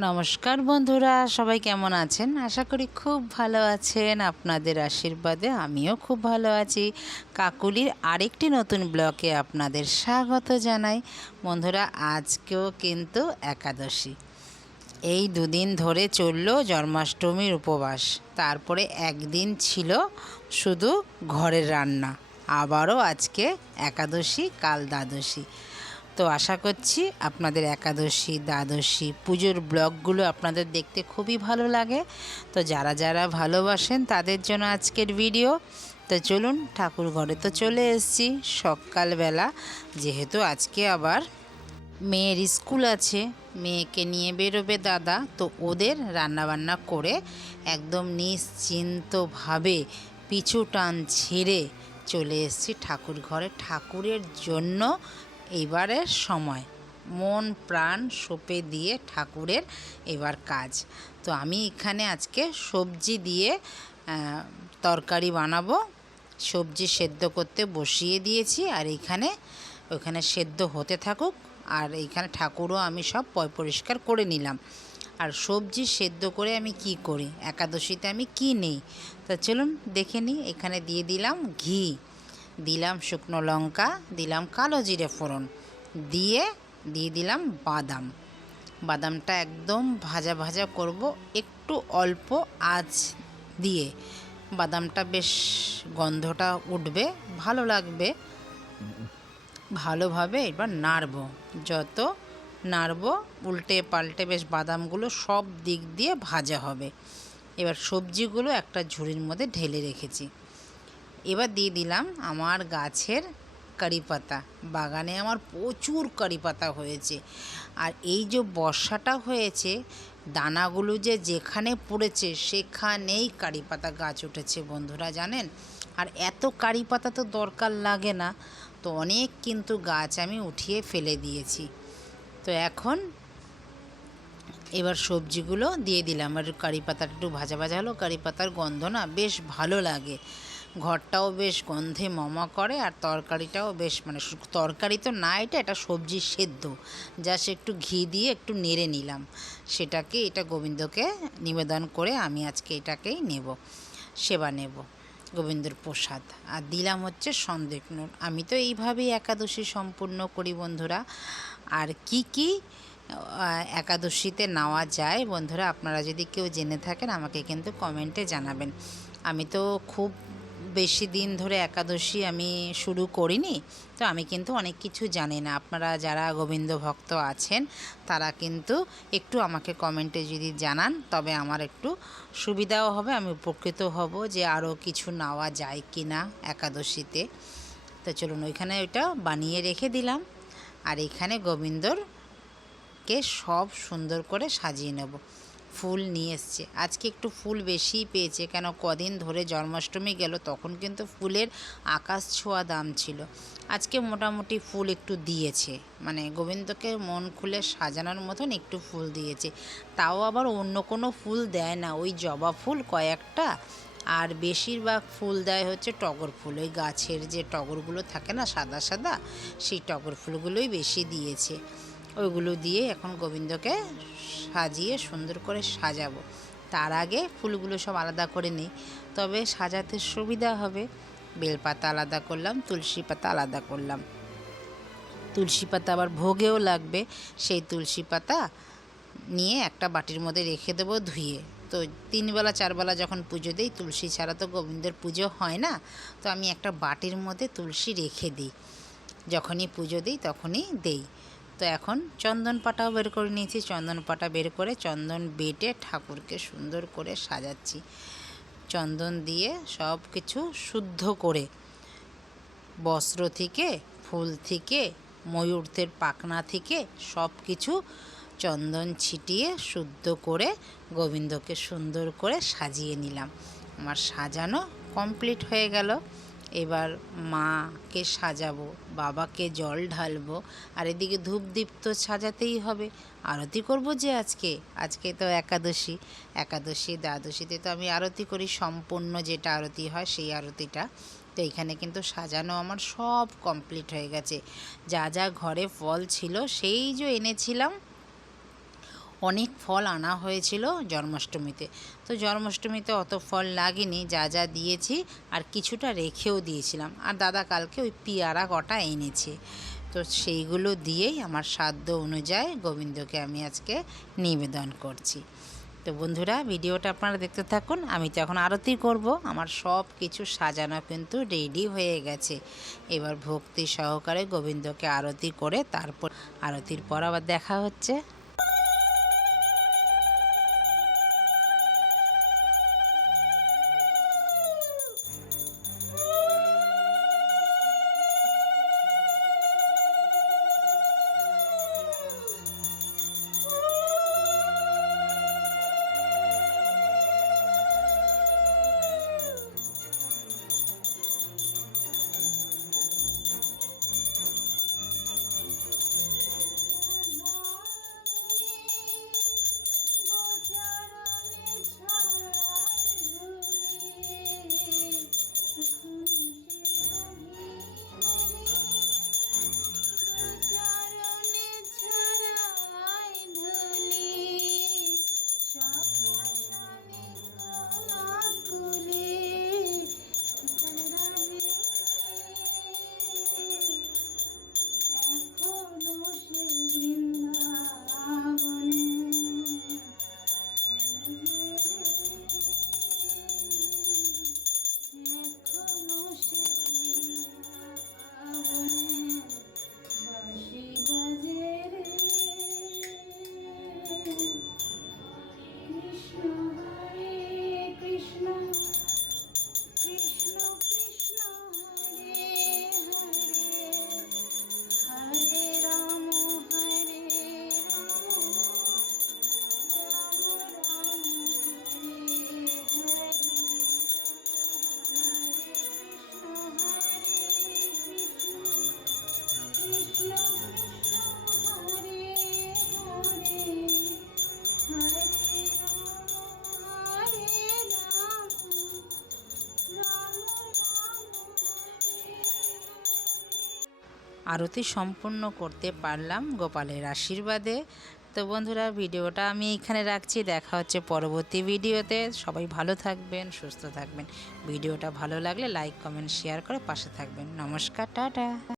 নমস্কার বন্ধুরা, সবাই কেমন আছেন? আশা করি খুব ভালো আছেন। আপনাদের আশীর্বাদে আমিও খুব ভালো আছি। কাকুলির আরেকটি নতুন ব্লকে আপনাদের স্বাগত জানাই। বন্ধুরা, আজকেও কিন্তু একাদশী। এই দুদিন ধরে চলল জন্মাষ্টমীর উপবাস। তারপরে একদিন ছিল শুধু ঘরের রান্না। আবারও আজকে একাদশী কাল দ্বাদশী তো আশা করছি আপনাদের একাদশী, দ্বাদশী পুজোর ব্লগগুলো আপনাদের দেখতে খুবই ভালো লাগে। তো যারা যারা ভালোবাসেন তাদের জন্য আজকের ভিডিও। তো চলুন ঠাকুর ঘরে তো চলে এসেছি সকালবেলা। যেহেতু আজকে আবার মেয়ের স্কুল আছে, মেয়েকে নিয়ে বেরোবে দাদা। তো ওদের রান্নাবান্না করে একদম নিশ্চিন্তভাবে পিছু টান ছেড়ে চলে এসেছি ঠাকুর ঘরে। ঠাকুরের জন্য এইবারের সময়। মন, প্রাণ সোপে দিয়ে ঠাকুরের এবার কাজ। তো আমি এখানে আজকে সবজি দিয়ে তরকারি বানাবো। সবজি সেদ্ধ করতে বসিয়ে দিয়েছি আর এইখানে ওইখানে সেদ্ধ হতে থাকুক। আর এইখানে ঠাকুরও আমি সব পয়, পরিষ্কার করে নিলাম। আর সবজি সেদ্ধ করে আমি কি করি? একাদশীতে আমি কি নেই? তা চলুন দেখে নিই। এখানে দিয়ে দিলাম ঘি। দিলাম শুকনো লঙ্কা, দিলাম কালো জিরে ফোড়ন। দিয়ে দিয়ে দিলাম বাদাম। বাদামটা একদম ভাজা ভাজা করব, একটু অল্প আঁচ দিয়ে। বাদামটা বেশ গন্ধটা উঠবে, ভালো লাগবে। ভালোভাবে এবার নাড়ব। যত নাড়ব, উল্টে পাল্টে বেশ বাদামগুলো সব দিক দিয়ে ভাজা হবে। এবার সবজিগুলো একটা ঝুড়ির মধ্যে ঢেলে রেখেছি। এবার দিয়ে দিলাম আমার গাছের কারি পাতা। বাগানে আমার প্রচুর কারি পাতা হয়েছে। আর এই যে বর্ষাটা হয়েছে, দানাগুলো যে যেখানে পড়েছে, সেখানেই কারি পাতা গাছ উঠেছে বন্ধুরা, জানেন? আর এত কারি পাতা তো দরকার লাগে না। তো অনেক কিন্তু গাছ আমি উঠিয়ে ফেলে দিয়েছি। তো এখন এবার সবজিগুলো দিয়ে দিলাম। আর কারি পাতাটা একটু ভাজা ভাজা হলো কারি পাতার গন্ধ না বেশ ভালো লাগে। ঘরটাও বেশ গন্ধে মমা করে আর তরকারিটাও বেশ মানে তরকারি তো না এটা এটা সবজি সেদ্ধ। জাস্ট একটু ঘি দিয়ে একটু নেড়ে নিলাম। সেটাকে, এটা গোবিন্দকে নিবেদন করে আমি আজকে এটাকেই নেব, সেবা নেব, গোবিন্দর প্রসাদ। আর দিলাম হচ্ছে সন্দেহ নূর আমি তো এইভাবেই একাদশী সম্পূর্ণ করি বন্ধুরা। আর কি কি একাদশীতে নেওয়া যায় বন্ধুরা, আপনারা যদি কেউ জেনে থাকেন আমাকে কিন্তু কমেন্টে জানাবেন। আমি তো খুব বেশি দিন ধরে একাদশী আমি শুরু করিনি, তো আমি কিন্তু অনেক কিছু জানি না। আপনারা যারা গোবিন্দ ভক্ত আছেন, তারা কিন্তু একটু আমাকে কমেন্টে যদি জানান, তবে আমার একটু সুবিধাও হবে, আমি উপকৃত হব যে আরও কিছু নেওয়া যায় কি না একাদশীতে। তো চলুন, ওইখানে ওইটা বানিয়ে রেখে দিলাম, আর এখানে গোবিন্দর কে সব সুন্দর করে সাজিয়ে নেব। ফুল নিয়ে এসছে। আজকে একটু ফুল বেশিই পেয়েছে, কেন কদিন ধরে জন্মাষ্টমী গেল, তখন কিন্তু ফুলের আকাশ ছোঁয়া দাম ছিল। আজকে মোটামুটি ফুল একটু দিয়েছে মানে গোবিন্দকে মন খুলে সাজানোর মতন একটু ফুল দিয়েছে। তাও আবার অন্য কোনো ফুল দেয় না, ওই জবা ফুল কয়েকটা, আর বেশিরভাগ ফুল দেয় হচ্ছে টগর ফুল। ওই গাছের যে টগরগুলো থাকে না, সাদা সাদা, সেই টগর ফুলগুলোই বেশি দিয়েছে। ওইগুলো দিয়ে এখন গোবিন্দকে সাজিয়ে সুন্দর করে সাজাবো। তার আগে ফুলগুলো সব আলাদা করে নিই, তবে সাজাতে সুবিধা হবে। বেলপাতা আলাদা করলাম, তুলসী পাতা আলাদা করলাম। তুলসী পাতা আবার ভোগেও লাগবে, সেই তুলসী পাতা নিয়ে একটা বাটির মধ্যে রেখে দেবো ধুয়ে। তো তিনবেলা চারবেলা যখন পুজো দিই, তুলসী ছাড়া তো গোবিন্দের পুজো হয় না, তো আমি একটা বাটির মধ্যে তুলসী রেখে দিই। যখনই পুজো দিই তখনই দেই। তো এখন চন্দন পাটাও বের করে নিয়েছি। চন্দন পাটা বের করে চন্দন বেটে ঠাকুরকে সুন্দর করে সাজাচ্ছি। চন্দন দিয়ে সব কিছু শুদ্ধ করে, বস্ত্র থেকে, ফুল থেকে, ময়ূরদের পাখনা থেকে সব কিছু চন্দন ছিটিয়ে শুদ্ধ করে গোবিন্দকে সুন্দর করে সাজিয়ে নিলাম। আমার সাজানো কমপ্লিট হয়ে গেল। এবার মাকে সাজাবো, বাবাকে জল ঢালবো, আর এদিকে ধূপদীপ তো সাজাতেই হবে। আরতি করব যে আজকে? আজকে তো একাদশী। একাদশী, দ্বাদশীতে তো আমি আরতি করি, সম্পূর্ণ যেটা আরতি হয় সেই আরতিটা। তো এখানে কিন্তু সাজানো আমার সব কমপ্লিট হয়ে গেছে। যা যা ঘরে ফল ছিল সেই যে এনেছিলাম অনেক ফল আনা হয়েছিল জন্মাষ্টমীতে। তো জন্মাষ্টমীতে অত ফল লাগেনি, যা যা দিয়েছি আর কিছুটা রেখেও দিয়েছিলাম। আর দাদা কালকে ওই পিয়ারা কটা এনেছে। তো সেইগুলো দিয়েই আমার সাধ্য অনুযায়ী গোবিন্দকে আমি আজকে নিবেদন করছি। তো বন্ধুরা, ভিডিওটা আপনারা দেখতে থাকুন। আমি তো এখন আরতি করব। আমার সব কিছু সাজানো কিন্তু রেডি হয়ে গেছে। এবার ভক্তি সহকারে গোবিন্দকে আরতি করে তারপর আরতির পর আবার দেখা হচ্ছে। আরতি সম্পূর্ণ করতে পারলাম গোপালের আশীর্বাদে। তো বন্ধুরা, ভিডিওটা আমি এখানে রাখছি। দেখা হচ্ছে পরবর্তী ভিডিওতে। সবাই ভালো থাকবেন, সুস্থ থাকবেন। ভিডিওটা ভালো লাগলে লাইক, কমেন্ট, শেয়ার করে পাশে থাকবেন। নমস্কার, টাটা।